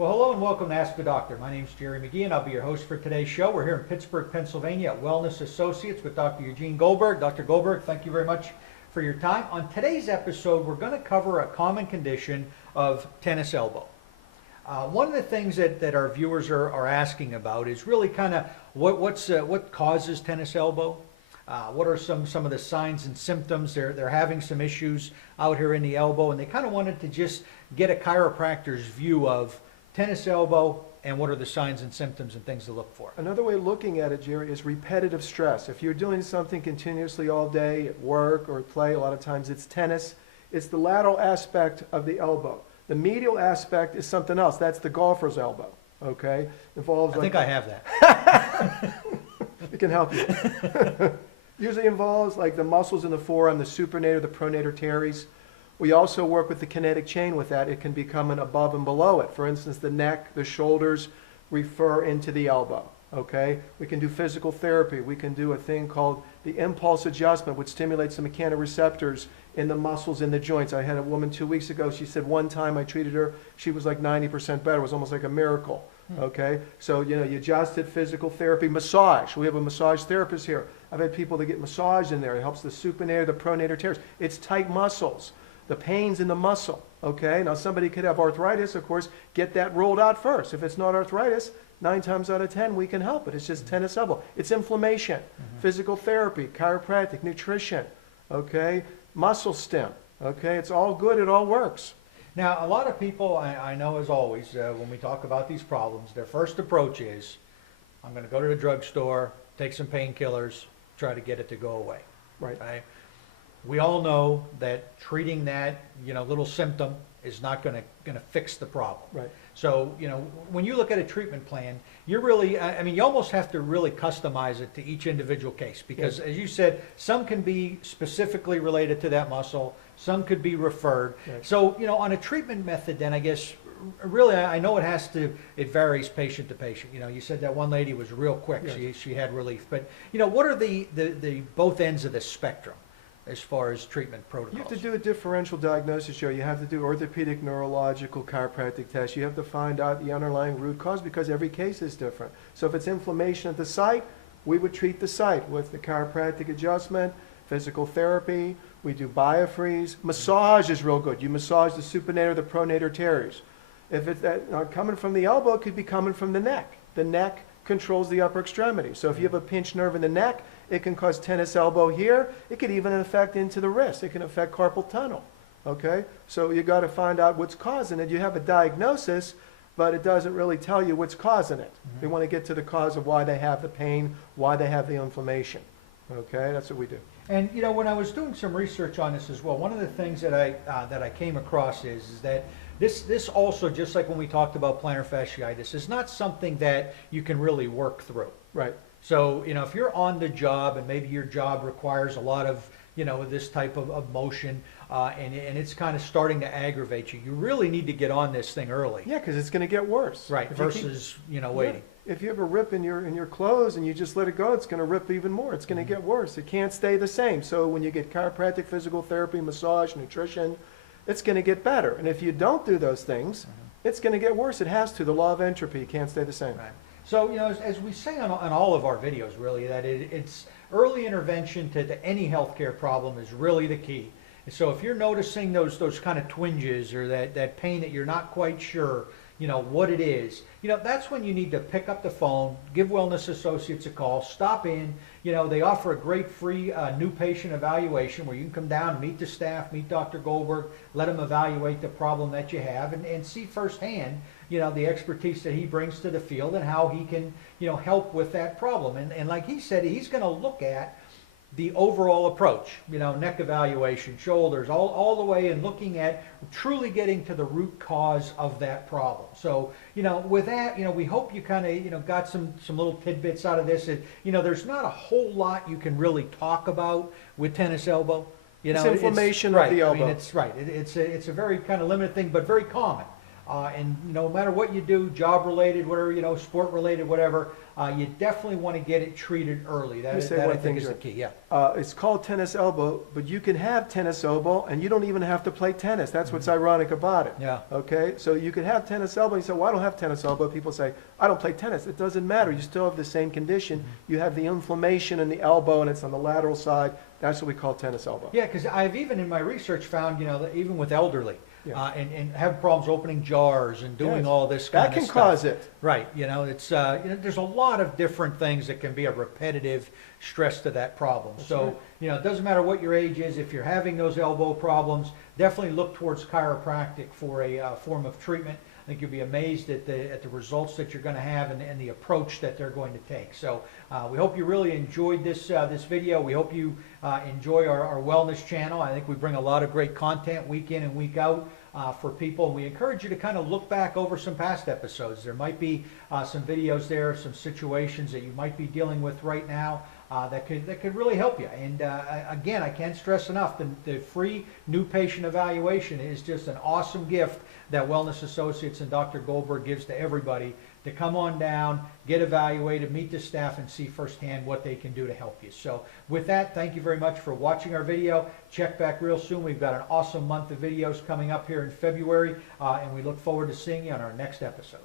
Well, hello and welcome to Ask the Doctor. My name is Jerry McGee and I'll be your host for today's show. We're here in Pittsburgh, Pennsylvania at Wellness Associates with Dr. Eugene Goldberg. Dr. Goldberg, thank you very much for your time. On today's episode, we're going to cover a common condition of tennis elbow. One of the things that our viewers are asking about is really kind of what causes tennis elbow. What are some of the signs and symptoms? They're having some issues out here in the elbow, and they kind of wanted to just get a chiropractor's view of tennis elbow and what are the signs and symptoms and things to look for. Another way of looking at it, Jerry, is repetitive stress. If you're doing something continuously all day at work or at play, a lot of times it's tennis. It's the lateral aspect of the elbow. The medial aspect is something else. That's the golfer's elbow. Okay, involves. I think I have that. It can help you. Usually involves like the muscles in the forearm, the supinator, the pronator teres. We also work with the kinetic chain with that. It can be coming above and below it. For instance, the neck, the shoulders refer into the elbow. Okay? We can do physical therapy. We can do a thing called the impulse adjustment, which stimulates the mechanoreceptors in the muscles in the joints. I had a woman 2 weeks ago. She said one time I treated her, she was like 90% better. It was almost like a miracle. Okay? So, you adjust it, physical therapy, massage. We have a massage therapist here. I've had people that get massage in there. It helps the supinator, the pronator teres. It's tight muscles. The pain's in the muscle, okay? Now somebody could have arthritis, of course, get that rolled out first. If it's not arthritis, 9 times out of 10 we can help it. It's just tennis elbow. It's inflammation, physical therapy, chiropractic, nutrition, okay? Muscle stim, okay? It's all good, it all works. Now, a lot of people, I know as always, when we talk about these problems, their first approach is, I'm going to go to the drugstore, take some painkillers, try to get it to go away. Right. Okay? We all know that treating that, little symptom is not going to fix the problem. Right. So, when you look at a treatment plan, you're really, you almost have to really customize it to each individual case because, Yes. as you said, some can be specifically related to that muscle, some could be referred. Yes. So, on a treatment method, then I guess, really, I know it varies patient to patient. You said that one lady was real quick; Yes. she had relief. But what are the both ends of the spectrum as far as treatment protocols? You have to do a differential diagnosis, Joe. You have to do orthopedic, neurological, chiropractic tests. You have to find out the underlying root cause because every case is different. So if it's inflammation at the site, we would treat the site with the chiropractic adjustment, physical therapy. We do biofreeze. Massage is real good. You massage the supinator, the pronator teres. If it's coming from the elbow, it could be coming from the neck. The neck controls the upper extremity. So if you have a pinched nerve in the neck, it can cause tennis elbow here. It could even affect into the wrist. It can affect carpal tunnel. Okay? So you got to find out what's causing it. You have a diagnosis, but it doesn't really tell you what's causing it. They want to get to the cause of why they have the pain, why they have the inflammation. Okay? That's what we do. And when I was doing some research on this as well, one of the things that I came across is that this also, just like when we talked about plantar fasciitis, is not something that you can really work through. Right. So, if you're on the job and maybe your job requires a lot of, this type of motion and it's kind of starting to aggravate you, you really need to get on this thing early. Yeah, because it's going to get worse. Right, versus, waiting. Yeah. If you have a rip in your clothes and you just let it go, it's going to rip even more. It's going to get worse. It can't stay the same. So when you get chiropractic, physical therapy, massage, nutrition, it's going to get better. And if you don't do those things, it's going to get worse. It has to. The law of entropy can't stay the same. Right. So, as we say on all of our videos, really, that it's early intervention to any healthcare problem is really the key. And so if you're noticing those kind of twinges or that pain that you're not quite sure, what it is, that's when you need to pick up the phone, give Wellness Associates a call, stop in. They offer a great free new patient evaluation where you can come down, meet the staff, meet Dr. Goldberg, let him evaluate the problem that you have and see firsthand, the expertise that he brings to the field and how he can, help with that problem. And like he said, he's going to look at the overall approach, neck evaluation, shoulders, all the way, and looking at truly getting to the root cause of that problem. So, with that, we hope you kind of, got some little tidbits out of this. There's not a whole lot you can really talk about with tennis elbow. It's inflammation of the elbow. It's right. It's a very kind of limited thing, but very common. And no matter what you do, job related, whatever, you know, sport related, whatever, you definitely want to get it treated early. That, I think is the key. Yeah. It's called tennis elbow, but you can have tennis elbow and you don't even have to play tennis. That's what's ironic about it. Yeah. Okay, so you can have tennis elbow. You say, well, I don't have tennis elbow. People say, I don't play tennis. It doesn't matter. You still have the same condition. You have the inflammation in the elbow and it's on the lateral side. That's what we call tennis elbow. Yeah, because I've even in my research found, you know, that even with elderly, Yeah. and have problems opening jars and doing Yes. all this kind That of can stuff. cause it. Right, you know, it's, you know, there's a lot of different things that can be a repetitive stress to that problem. That's So, right. you know, it doesn't matter what your age is, if you're having those elbow problems, definitely look towards chiropractic for a form of treatment. I think you'll be amazed at the results that you're going to have and the approach that they're going to take. So we hope you really enjoyed this video. We hope you enjoy our wellness channel. I think we bring a lot of great content week in and week out for people. And we encourage you to kind of look back over some past episodes. There might be some videos there, some situations that you might be dealing with right now that could really help you. And again, I can't stress enough, the free new patient evaluation is just an awesome gift that Wellness Associates and Dr. Goldberg gives to everybody to come on down, get evaluated, meet the staff, and see firsthand what they can do to help you. So with that, thank you very much for watching our video. Check back real soon. We've got an awesome month of videos coming up here in February, and we look forward to seeing you on our next episode.